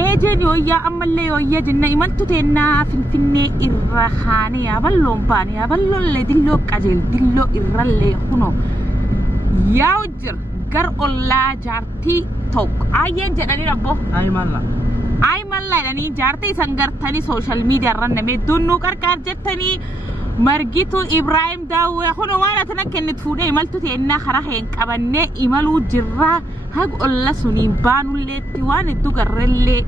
إيجن يويا أما اللي يويا جنة إيمانتو تينا فنفني إرخاني يا بلون باني يا بلون اللي دلو كاجل دلو إرالي خنو يا وجر قر الله جارتي توك أين جدني ربو أي مالا يعني جارتي سنغرتني سوشال ميديا رنمي دونو كار جتني مرجيتو إبراهيم داو يخونو وانا تنكن نتفوني إمالتو تينا خراحين كابني إمالو جرا هاق الله سنين بانو اللي تيوان الدوغر اللي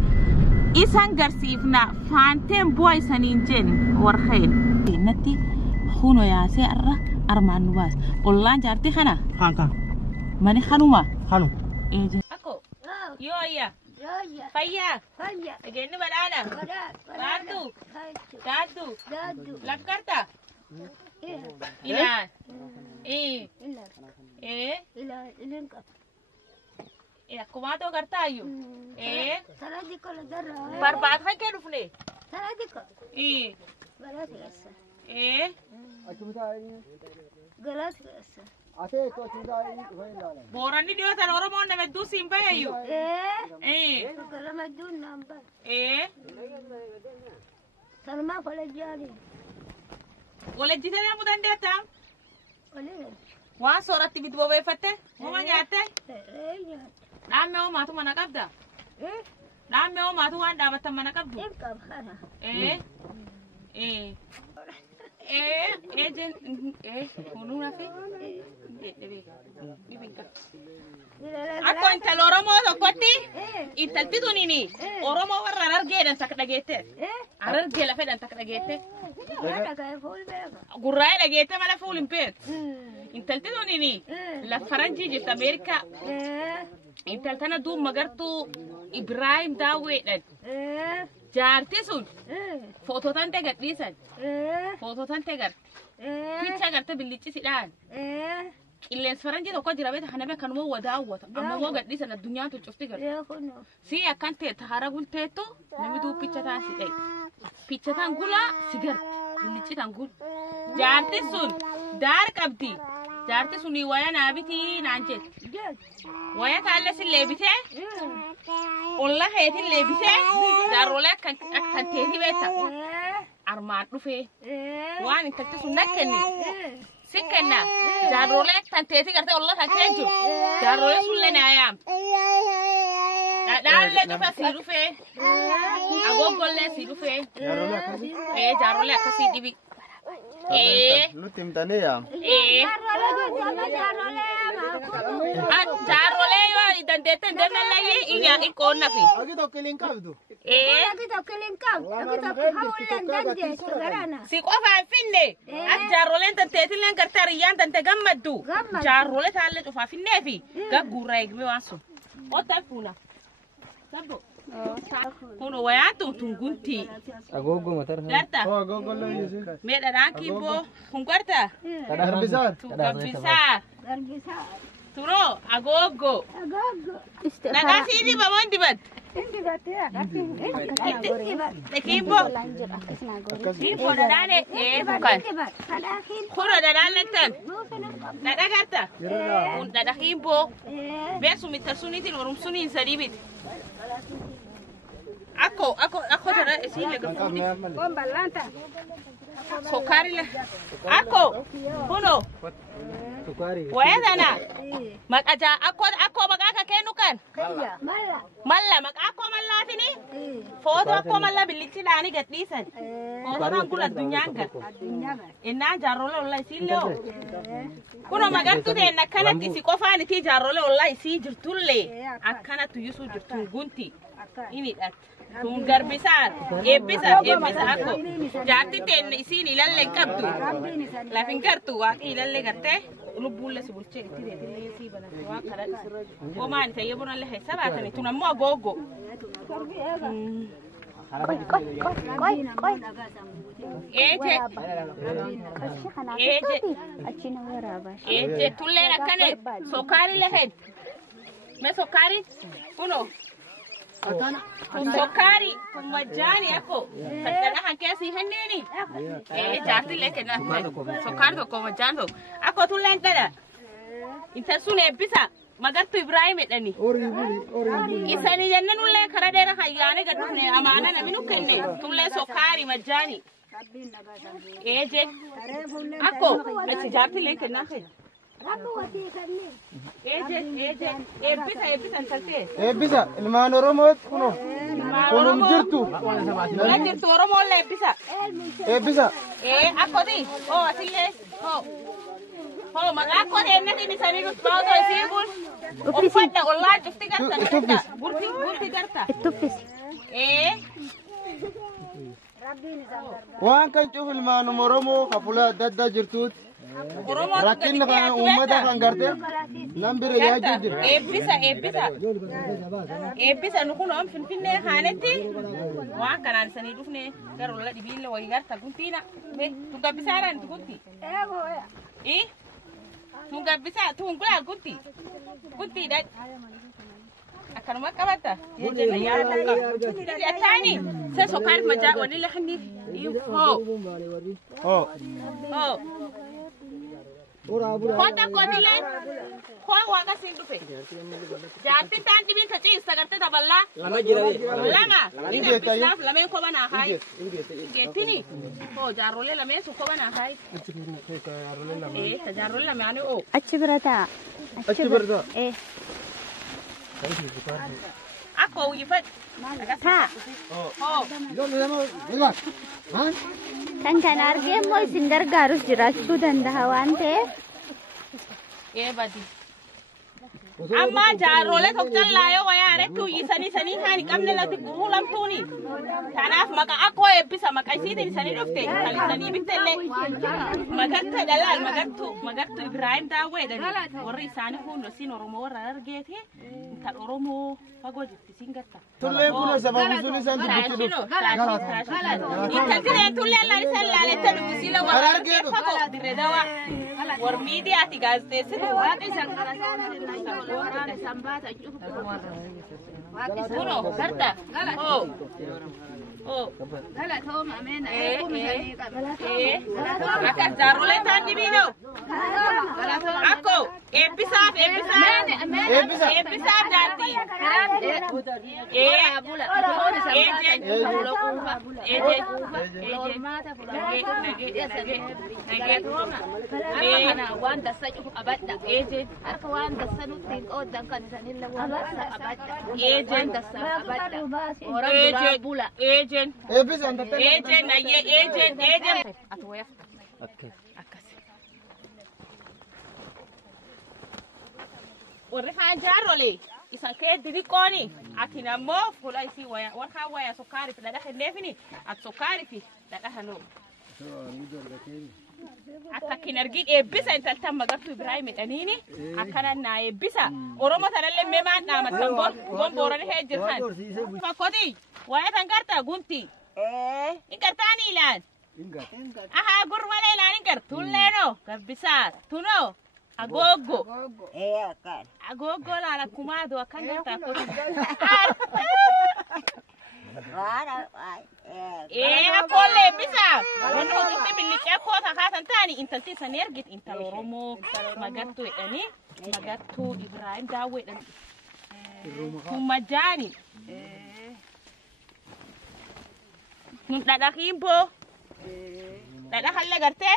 إسان غرسيفنا فانتين بواي سنين جن ورخين نتي خونو يا سيارة أرمان نواس والله جارتي خنا خان ماني خانوما خانو إيجي أكو يويا فيا أجيني بدانا دادو لفكرتا إلان إيه كماتو करता आयु सरादी को लदर पर बात है क्या रुपने सरादी को गलत कैसा गलत कैसा आते तो चुदा होई लाले बोरनी दियो तर और मोन में दू सिंपे आयु गलत में दू नंबर सलमा कॉलेज जा रही कॉलेज जिते ना मुदन देता कॉलेज वहां सोरती बित बोबे फते वो जाते नाम में वो मातु मना कब्दा नाम में वो मातु वन दावत मना कब्दू कब खाना जन होनु ना फे bebinca ako intal oromo to poti intal tidunini oromo warra argedan takdagete argela fedan takdagete gurray dagete mala fulin pet intal tidunini la faranji jit america intal tana dum magartu ibrahim dawedan jaarti sun foto tan tegat disan foto tan tegat picha garte bilichi sidan إلا سفرنجي لو قدر بيت حنا كان مو وداوت أما هو قد لسه الدنيا تشوفتي قال سي أكنت تهارا قلت تو نمدو بيتشتان سيدي بيتشتان قولا سيجر اللي تشتان قول جارتي سون دار كبدي جارتي سوني ويا نابتي نانجت ويا تعلس اللي بيته والله هيت اللي بيته دارولك كان تهدي بيتا أرمان رفي وان انت تسونك كني سكنا جارولك تنتهي كرت والله تكرجو جارولك سلنا أيام لا لا تفسيروا فيه أقول كله سيروا فيه جارولك كسيدي بي lu tim tani ya جارولك يو إذا دتن دتن لا يي يكون نفي lagi to killing kau tu lagi to killing kau lagi to haulan dande sekarana si qofa finne جارولك تنتهي لين كرتاريان تنتجم مدو جارولك تعال تشوفها في النافي جاكورا يجمع واسو وتفونا سبو كونو وياتو تونغونتي agogo matar لارتا agogo lo yisi ميدا راكي بو كونغارتا kadar besar garbisa ترو agogo نغاسي دي بابون دي بد انت جاتيا تكيبو كيبو داني بوكان خورو داني تن داغاتا دادا كيبو بيسو متسونيتي ورمسوني سريبيت ako tara esile ko bomba lanta sukari le ako kuno sukari wayana makaja ako magaka kenukan malla mak ako mallatini foto ako malla bilichi dani gatdisan foto nan kula dunyangar inna jarole wallahi sile kuno magartu de nakanati si qofani ti jarole wallahi si jirtulle akanatu yusu jirtun gunti ini dat tun garbisar ebisa ako jati ten isini ilalle kabdu la finkartu wa ilalle gatte lubulle subulche tire si bana wa kala o man tayebuna le hesabatani tunammo agogo eje tulle nakane sokari lehed me sokari kuno sokari majani yako sadana hankesi hanneni jati leke na sokari to ko majani to ako tulle ndada inta sune bisa مقرتو إبراهيم إدني إساني جنن ولا كردير خيانة قدوفني أمانة منو كني تولي سكاري مجاني إيه أكو أتجارتي ليك الناخي إيه بيسا انتلتي إيه بيسا المعنى رموت كنو كنو جرتو لا جرتو رمو ولا بيسا إيه بيسا إيه أكو دي أو أتلي هو ما أكو دي إنك نساني نسباو تسيبون وفدنا والله جفتي قرطة قرطي قرطة التوفيس إيه وان كان تشوف المعنى مرمو خفولا دادا جرتوت rakin kan ummata kan garte nan bire ya jijjir ebbisa nukuno am finfinne hanetti wa kanan sani dufne garo la dibille way garta guntina be tunga bisaran gunti tunga bisa tungula gunti da akan makabata je ya taka ya tani sai so kar maja wani lahani ho Kota kotile, kau waga sindu pe. Jati tanti bin saci sagarta taballa. Lama. Ini bisaf lama yang kau bana hai. Getini. Oh jarole lama yang kau bana hai. Jarole lama anu oh. Aci berata. Aku ifat. Ta. Oh. Kan arge mo singar garus jirachu dandaha waan ta'eef. Badi. Amma jaarole tokkan laayo wayaare tu yisani sani hani kamne lati buhulam tuni. Kanaaf maka ako ebbisa maka isiitin sani dhufte kalisanii bittelle. Magarta dalal magartu Ibrahim daawwee dani warri isaanii kun siin Oromoo warra argeete kan Oromoo fagoo jirti siin garta. Tullee kun sababu sun isaan dubbitu Intaltire tullee lalisan laalette dubbisila warra argeete fagoo dirre dawa war miidiyaati gaazexeessitu waaqa isaan Uno, carta. Gala toma amena. Acá está ruleta divino. Ako, episap janti. Agent. Atuya. Warri jarole. Isan kee dirikoni. Akina mo fula isi waya. Warha waya sukari fi dadahe nefini. At sukari fi dadahe no. Akka kinargi ebbisa intaltan magartu Ibrahim edaniini akkana na ebbisa Oromo tanalle meman na matambor bomborani hejirhan fakodi waya tangarta gunti ingartani ilan aha gurwale ilan ingartulleno gabbisa tuno agogo akan agogo la kumado akan garta ko Akolle bisa. Wanu kita milik aku tak khasan tani intalti sanergit intal Oromo magartu ini magartu Ibrahim Dawet dan Kumajani. Dadah kimpo. Dadah halle garte.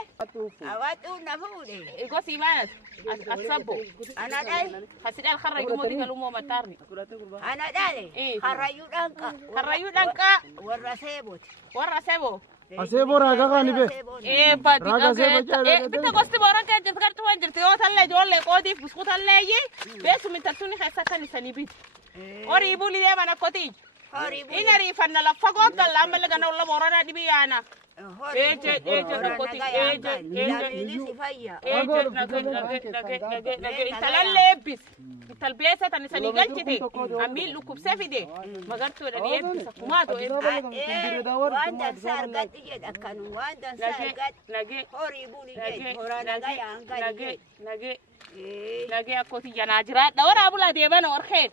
Awatu nafude. Iko simas. Asabo. Anak dai. Hasidal kharrayu mo dikalumo matarni. Anak dai. Kharrayu dangka. Warra sebo. Asebo raga kan ibe. Badi. Bita gosti boran kan jit kartu wan jirti o talle jolle qodi fusku talle yi. Besu min tatuni khasatan sanibit. Ori ibuli de mana koti. Inari fanna la fagot dalla amel gana wala borana dibiyana. Eje koti talallebis talbiyasa tani sani galchite amil lukub safide magarto da yebis kumato wanda sargat ije dakkan wanda sargat hori buli nage akoti janajira dawara bula de bana warkhe